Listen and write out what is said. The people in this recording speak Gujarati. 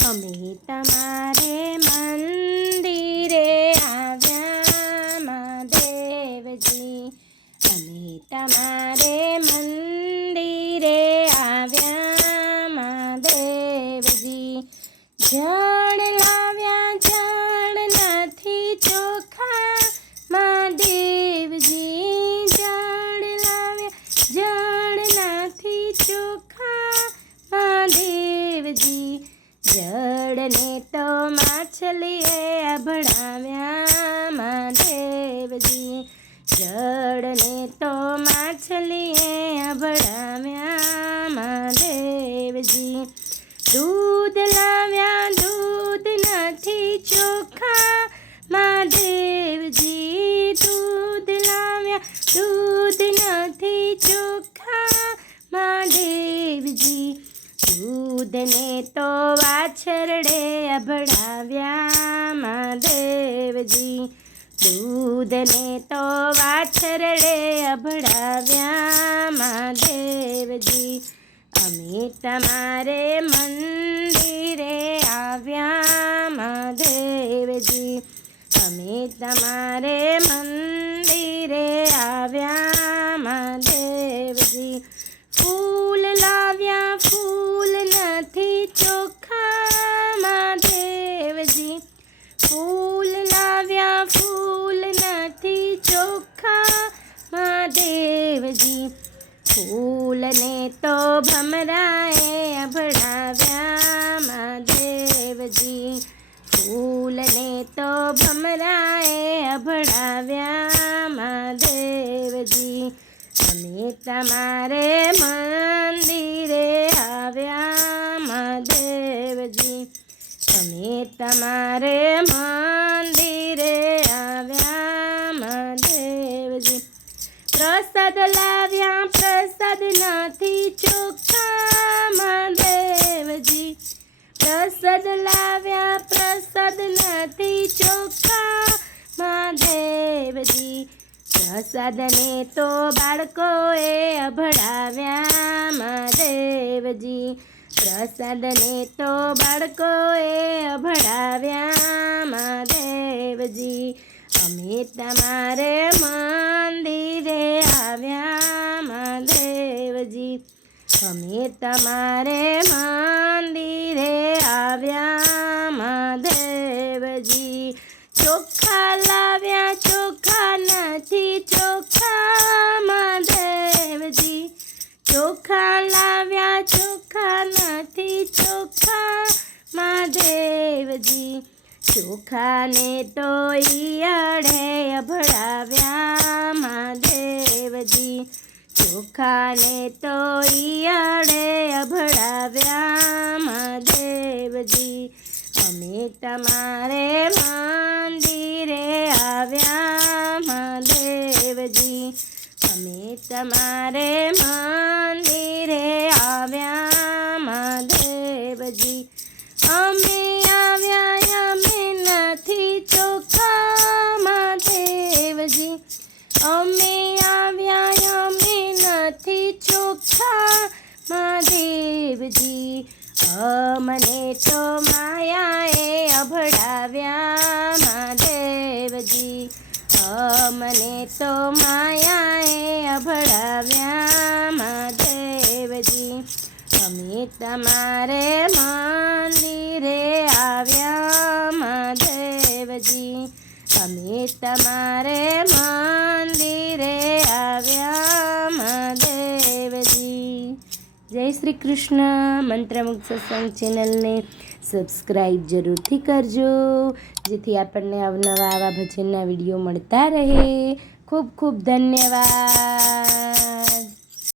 અમે તમારે મંદિરે આવ્યા મહાદેવજી અમે તમારે મંદિરે આવ્યા મહાદેવજી જળ જળને તો માછલીએ અભડાવ્યા મહાદેવજી જળને તો માછલીએ અભડાવ્યા મહાદેવજી દૂધ લાવ્યા, દૂધ નથી ચોખા. મહાદેવજી દૂધ લાવ્યા, દૂધ નથી ચોખા. મહાદેવજી, દૂધને તો વાછરડે અભડાવ્યા મહાદેવજી. દૂધને તો વાછરડે અભડાવ્યા મહાદેવજી. અમે તમારે મંદિરે આવ્યા મહાદેવજી. અમે તમારે મંદિરે આવ્યા મહાદેવજી ફૂલને તો ભમરાએ અભડાવ્યા મહાદેવજી. ફૂલને તો ભમરાએ અભડાવ્યા મહાદેવજી. અમે તમારે મંદિરે આવ્યા મહાદેવજી. અમે તમારે મંદિરે આવ્યા મહાદેવજી. પ્રસાદ લાવ્યા પ્રસાદ નથી દેવજી પ્રસાદ લાવ્યા, પ્રસાદનાથી નથી ચોખા મહાદેવજી પ્રસાદને તો બાળકોએ અભડાવ્યા મહાદેવજી પ્રસાદને તો બાળકોએ અભડાવ્યા મહાદેવજી અમે તમારે મંદિરે આવ્યા. અમે તમારે મંદિરે આવ્યા મહાદેવજી. ચોખા લાવ્યા, ચોખા નથી, ચોખા મહાદેવજી. ચોખા લાવ્યા, ચોખા નથી, ચોખા મહાદેવજી. ચોખાને તો ઈયળે મહાદેવજી ચોખાને તો ઈયળે અભડાવ્યા મહાદેવજી અમે તમારે મંદિરે આવ્યા મહાદેવજી. અમે તમારે મંદિરે મહાદેવજી અમને તો માયાએ અભડાવ્યા મહાદેવજી. અમને તો માયાએ અભડાવ્યા મહાદેવજી. અમે તમારે મંદિરે શ્રી કૃષ્ણ મંત્રમુગ્ધ સત્સંગ ચેનલને સબસ્ક્રાઈબ જરૂરથી કરજો. જેથી આપણને અવનવા આવા ભજનના વીડિયો મળતા રહે. ખૂબ ખૂબ ધન્યવાદ.